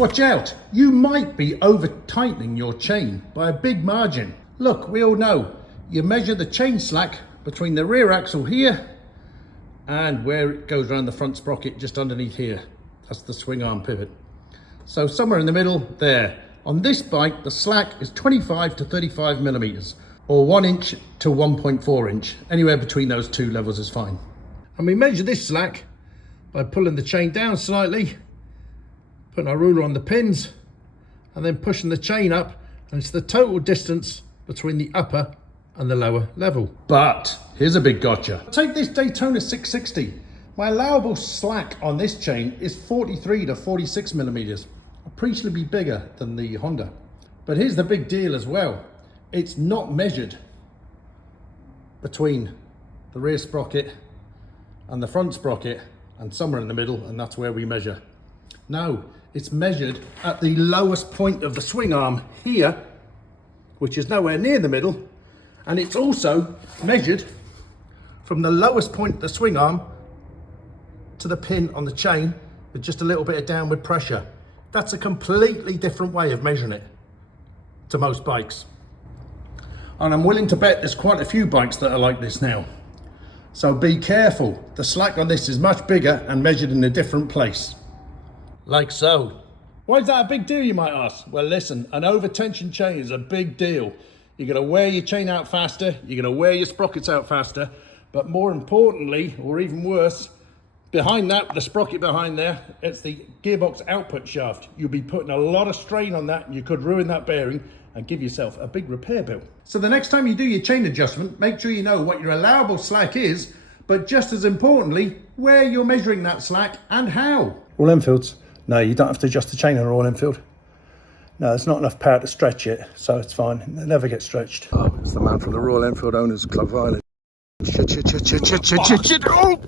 Watch out, you might be over tightening your chain by a big margin. Look, we all know, you measure the chain slack between the rear axle here and where it goes around the front sprocket just underneath here. That's the swing arm pivot. So somewhere in the middle there. On this bike, the slack is 25 to 35 millimeters, or 1 inch to 1.4 inch. Anywhere between those two levels is fine. And we measure this slack by pulling the chain down slightly, putting our ruler on the pins, and then pushing the chain up, and it's the total distance between the upper and the lower level. But here's a big gotcha. Take this Daytona 660. My allowable slack on this chain is 43 to 46 millimeters, appreciably bigger than the Honda. But here's the big deal as well. It's not measured between the rear sprocket and the front sprocket and somewhere in the middle, and that's where we measure. No, it's measured at the lowest point of the swing arm here, which is nowhere near the middle, and it's also measured from the lowest point of the swing arm to the pin on the chain with just a little bit of downward pressure. That's a completely different way of measuring it to most bikes. And I'm willing to bet there's quite a few bikes that are like this now. So be careful. The slack on this is much bigger and measured in a different place. Like so. Why is that a big deal, you might ask? Well, listen, an over-tension chain is a big deal. You're gonna wear your chain out faster, you're gonna wear your sprockets out faster, but more importantly, or even worse, behind that, the sprocket behind there, it's the gearbox output shaft. You'll be putting a lot of strain on that and you could ruin that bearing and give yourself a big repair bill. So the next time you do your chain adjustment, make sure you know what your allowable slack is, but just as importantly, where you're measuring that slack and how. Royal Enfields? No, you don't have to adjust the chain on a Royal Enfield. No, there's not enough power to stretch it, so it's fine. It never gets stretched. Oh, it's the man from the Royal Enfield Owners Club of Ireland. Shit. Oh,